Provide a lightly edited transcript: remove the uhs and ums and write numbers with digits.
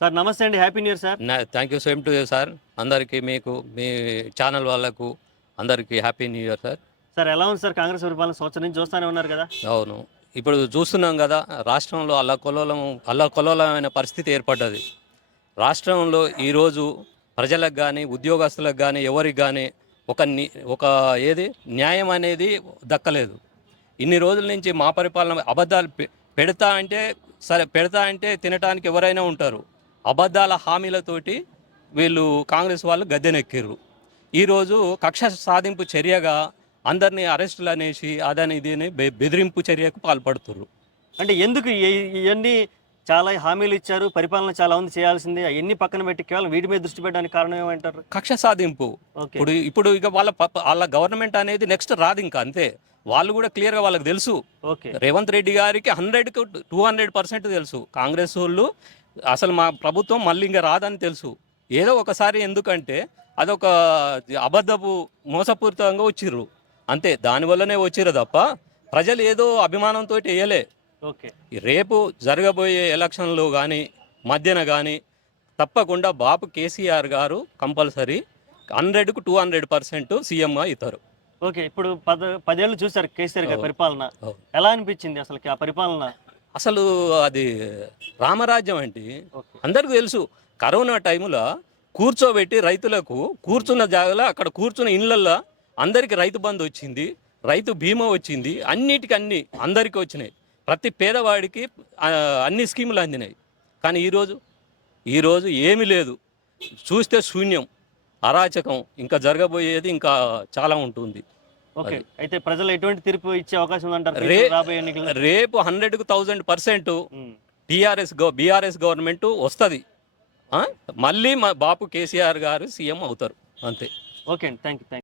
Sir నమస్తే అండి. Happy new year sir. Thank you same to you sir. అందరికీ మీకు మీ ఛానల్ వాళ్ళకు అందరికీ happy new year sir. Sir ఎలా ఉంది సార్ కాంగ్రెస్ పరిపాలన? సంవత్సరం నుంచి చూస్తూనే ఉన్నారు కదా. అవును, ఇప్పుడు చూస్తున్నాం కదా, రాష్ట్రంలో అల్లకల్లోలమైన పరిస్థితి ఏర్పడ్డది. రాష్ట్రంలో ఈరోజు ప్రజలకు కానీ ఉద్యోగస్తులకు కానీ ఎవరికి కానీ ఒక న్యాయం అనేది దక్కలేదు. ఇన్ని రోజుల నుంచి మా పరిపాలన అబద్ధాలు పెడతా అంటే తినటానికి ఎవరైనా ఉంటారు. అబద్ధాల హామీలతోటి వీళ్ళు కాంగ్రెస్ వాళ్ళు గద్దెనెక్కిర్రు. ఈరోజు కక్ష సాధింపు చర్యగా అందరినీ అరెస్టులు అనేసి అదని ఇదని బెదిరింపు చర్యకు పాల్పడుతుర్రు. అంటే ఎందుకు ఇవన్నీ చాలా హామీలు ఇచ్చారు, పరిపాలన చాలా ఉంది చేయాల్సింది, అవన్నీ పక్కన పెట్టి కేవలం వీటి మీద దృష్టి పెట్టడానికి కారణం ఏమంటారు? కక్ష సాధింపు. ఇప్పుడు ఇక వాళ్ళ గవర్నమెంట్ అనేది నెక్స్ట్ రాదు, ఇంకా అంతే. వాళ్ళు కూడా క్లియర్గా వాళ్ళకి తెలుసు. రేవంత్ రెడ్డి గారికి 100కు 200% తెలుసు. కాంగ్రెస్ వాళ్ళు అసలు మా ప్రభుత్వం మళ్ళీ ఇంకా రాదని తెలుసు. ఏదో ఒకసారి ఎందుకంటే అదొక అబద్ధపు మోసపూరితంగా వచ్చిర్రు అంతే. దానివల్లనే వచ్చిర్రు తప్ప ప్రజలు ఏదో అభిమానంతో వేయలే. రేపు జరగబోయే ఎలక్షన్లో కానీ మధ్యన కానీ తప్పకుండా బాపు కేసీఆర్ గారు కంపల్సరీ 100కు 200% సీఎంగా అవుతారు. ఓకే, ఇప్పుడు 10 ఏళ్ళు చూసారు కేసీఆర్ గారి పరిపాలన. ఎలా అనిపించింది అసలు ఆ పరిపాలన? అసలు అది రామరాజ్యం అంటే అందరికీ తెలుసు. కరోనా టైంలో కూర్చోబెట్టి రైతులకు కూర్చున్న జాగాలో అక్కడ కూర్చున్న ఇళ్ళల్లో అందరికీ రైతు బంధు వచ్చింది, రైతు బీమా వచ్చింది, అన్నిటికీ అందరికీ వచ్చినాయి. ప్రతి పేదవాడికి అన్ని స్కీములు అందినాయి. కానీ ఈరోజు ఏమీ లేదు. చూస్తే శూన్యం, అరాచకం. ఇంకా జరగబోయేది ఇంకా చాలా ఉంటుంది. ఓకే, అయితే ప్రజలు ఎటువంటి తీర్పు ఇచ్చే అవకాశం ఉందంటారు? రేపు 100కు 1000% బీఆర్ఎస్ గవర్నమెంట్ వస్తుంది. మళ్ళీ మా బాపు కేసీఆర్ గారు సీఎం అవుతారు అంతే. ఓకే అండి, థ్యాంక్ యూ.